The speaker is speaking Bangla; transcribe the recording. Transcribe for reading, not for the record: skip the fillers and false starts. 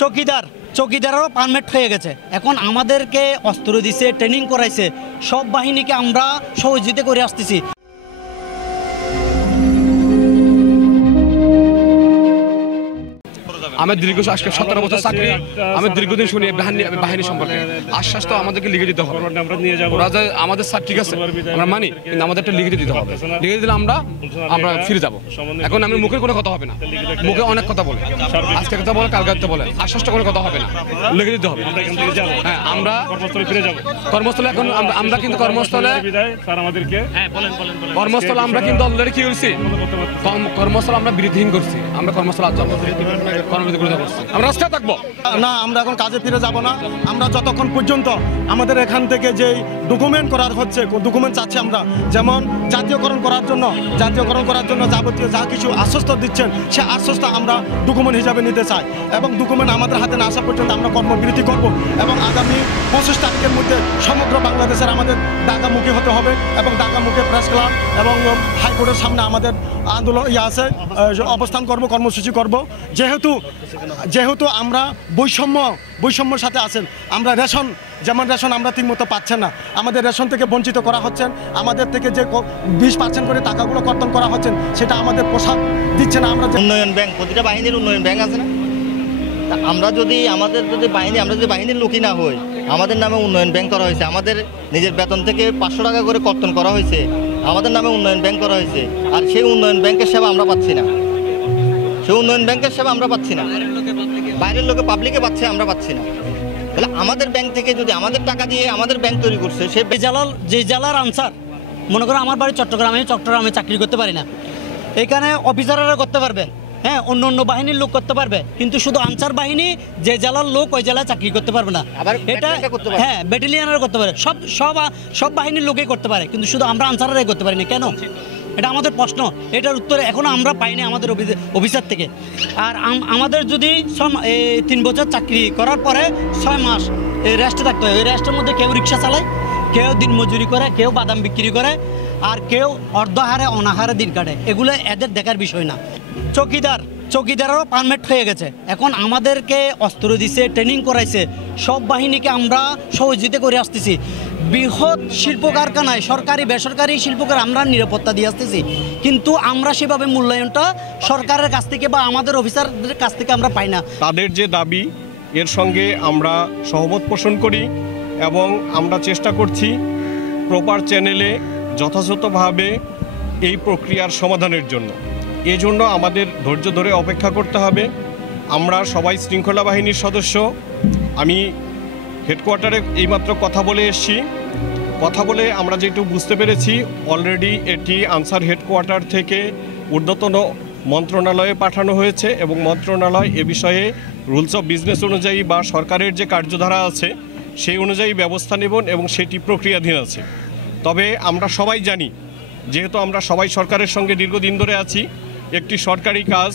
চৌকিদারেরও পারমিট হয়ে গেছে। এখন আমাদেরকে অস্ত্র দিছে, ট্রেনিং করাইছে, সব বাহিনীকে আমরা সহযোগিতা করে আসতেছি। আমার দীর্ঘ আজকে 17 বছর চাকরি, আমি দীর্ঘদিন শুনি বাহিনী সম্পর্কে। আশ্বাস তো আমাদেরকে লিখে দিতে হবে। ওরা যে আমাদের স্যার ঠিক আছে আমরা মানি, কিন্তু আমাদের একটা লিখে দিতে হবে। লিখে দিলে আমরা ফিরে যাব। এখন আমি মুখের কোনো কথা হবে না, মুখে অনেক কথা বলে, আজকে কথা বলে কালকে কথা বলে, আশ্বাসটা কোনো কথা হবে না, লিখে দিতে হবে। হ্যাঁ, আমরা কর্মস্থলে এখন আমরা কিন্তু কর্মস্থলে আমরা কিন্তু অলরেডি কি করছি, কর্মস্থলে আমরা বিরোধীহীন করছি। আমরা কর্মস্থলে যাবো, আমরা রাস্তায় থাকবো না, আমরা এখন কাজে ফিরে যাব না। আমরা যতক্ষণ পর্যন্ত আমাদের এখান থেকে যে ডকুমেন্ট করার হচ্ছে, ডকুমেন্ট চাচ্ছি আমরা, যেমন জাতীয়করণ করার জন্য যাবতীয় যা কিছু আশ্বস্ত দিচ্ছেন, সে আশ্বস্ত আমরা ডকুমেন্ট হিসাবে নিতে চাই। এবং ডকুমেন্ট আমাদের হাতে না আসা পর্যন্ত আমরা কর্মবিরতি করব। এবং আগামী 25 তারিখের মধ্যে সমগ্র বাংলাদেশের আমাদের ঢাকামুখী হতে হবে। এবং ঢাকামুখী প্রেস ক্লাব এবং হাইকোর্টের সামনে আমাদের আন্দোলন আছে, অবস্থান করব, কর্মসূচি করব। যেহেতু আমরা বৈষম্যর সাথে আছেন। আমরা রেশন আমরা ঠিকমতো পাচ্ছেন না, আমাদের রেশন থেকে বঞ্চিত করা হচ্ছেন, আমাদের থেকে যে 20% করে টাকাগুলো কর্তন করা হচ্ছেন, সেটা আমাদের পোশাক দিচ্ছে না। আমরা উন্নয়ন ব্যাংক, প্রতিটা বাহিনীর উন্নয়ন ব্যাংক আছে না? আমরা যদি বাহিনীর লোকই না হই, আমাদের নামে উন্নয়ন ব্যাংক করা হয়েছে, আমাদের নিজের বেতন থেকে 500 টাকা করে কর্তন করা হয়েছে, আমাদের নামে উন্নয়ন ব্যাংক করা হয়েছে। আর সেই উন্নয়ন ব্যাংকের সেবা আমরা পাচ্ছি না, বাইরের লোকে পাবলিকে পাচ্ছে, আমরা পাচ্ছি না। তাহলে আমাদের ব্যাংক থেকে যদি আমাদের টাকা দিয়ে আমাদের ব্যাংক তৈরি করছে, সে যে জেলার আনসার, মনে করো আমার বাড়ি চট্টগ্রামে চাকরি করতে পারি না, এখানে অফিসাররা করতে পারবে, হ্যাঁ, অন্য বাহিনীর লোক করতে পারবে, কিন্তু শুধু আনসার বাহিনী যে জেলার লোক ওই জেলায় চাকরি করতে পারবে না। এটা হ্যাঁ, ব্যাটালিয়নেরা করতে পারে, সব বাহিনীর লোকেই করতে পারে, কিন্তু শুধু আমরা আনসাররাই করতে পারি না কেন? এটা আমাদের প্রশ্ন, এটার উত্তর এখনও আমরা পাইনি আমাদের অফিসার থেকে। আর আমাদের যদি 3 বছর চাকরি করার পরে 6 মাস রেস্টে থাকতে হয়। ওই রেস্টের মধ্যে কেউ রিক্সা চালায়, কেউ দিনমজুরি করে, কেউ বাদাম বিক্রি করে, আর কেউ অর্ধহারে অনাহারে দিন কাটে। এগুলো এদের দেখার বিষয় না। চৌকিদারেরও পারমিট হয়ে গেছে। এখন আমাদেরকে অস্ত্র দিছে, ট্রেনিং করাইছে, সব বাহিনীকে আমরা সহযোগিতা করে আসতেছি। বৃহৎ শিল্প কারখানায় সরকারি বেসরকারি শিল্পকার আমরা নিরাপত্তা দিয়ে আসতেছি, কিন্তু আমরা সেভাবে মূল্যায়নটা সরকারের কাছ থেকে বা আমাদের অফিসারদের কাছ থেকে আমরা পাই না। তাদের যে দাবি, এর সঙ্গে আমরা সহমত পোষণ করি এবং আমরা চেষ্টা করছি প্রপার চ্যানেলে যথাযথভাবে এই প্রক্রিয়ার সমাধানের জন্য। এই জন্য আমাদের ধৈর্য ধরে অপেক্ষা করতে হবে। আমরা সবাই শৃঙ্খলা বাহিনীর সদস্য। আমি হেডকোয়ার্টারে এইমাত্র কথা বলে এসেছি। কথা বলে আমরা যেটু বুঝতে পেরেছি, অলরেডি এটি আনসার হেডকোয়ার্টার থেকে ঊর্ধ্বতন মন্ত্রণালয়ে পাঠানো হয়েছে এবং মন্ত্রণালয় এ বিষয়ে রুলস অফ বিজনেস অনুযায়ী বা সরকারের যে কার্যধারা আছে সেই অনুযায়ী ব্যবস্থা নেবেন এবং সেটি প্রক্রিয়াধীন আছে। তবে আমরা সবাই জানি, যেহেতু আমরা সবাই সরকারের সঙ্গে দীর্ঘদিন ধরে আছি, একটি সরকারি কাজ